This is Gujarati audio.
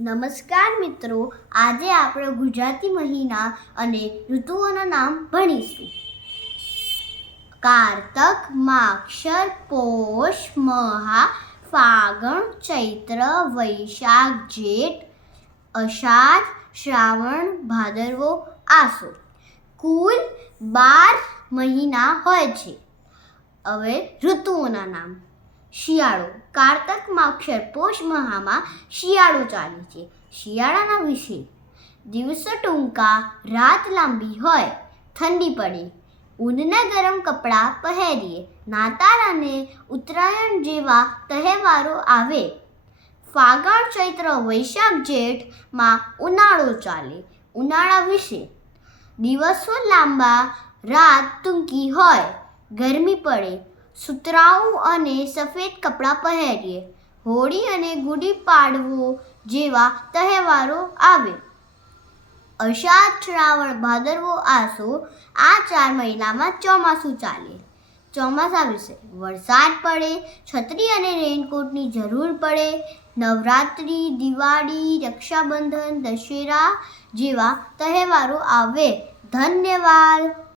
નમસ્કાર મિત્રો, આજે આપણે ગુજરાતી મહિના અને ઋતુઓના નામ ભણીશું. કારતક, માક્ષર, પોષ, મહા, ફાગણ, ચૈત્ર, વૈશાખ, જેઠ, અષાઢ, શ્રાવણ, ભાદરવો, આસો. કુલ બાર મહિના હોય છે. હવે ઋતુઓના નામ. શિયાળો કારતક માક્ષર પોષ મહામાં શિયાળો ચાલે છે. શિયાળાના વિશે દિવસો ટૂંકા, રાત લાંબી હોય, ઠંડી પડે. ઊનના ગરમ કપડાં પહેરીએ. નાતાલ અને ઉત્તરાયણ જેવા તહેવારો આવે. ફાગણ ચૈત્ર વૈશાખ જેઠમાં ઉનાળો ચાલે. ઉનાળા વિશે દિવસો લાંબા, રાત ટૂંકી હોય, ગરમી પડે. સુતરાઉ અને સફેદ કપડાં પહેરીએ. હોળી અને ગુડી પાડવો જેવા તહેવારો આવે. અષાઢ શ્રાવણ ભાદરવો આસો આ ચાર મહિનામાં ચોમાસું ચાલે. ચોમાસા વિશે વરસાદ પડે, છત્રી અને રેનકોટની જરૂર પડે, નવરાત્રિ, દિવાળી, રક્ષાબંધન, દશેરા જેવા તહેવારો આવે. ધન્યવાદ.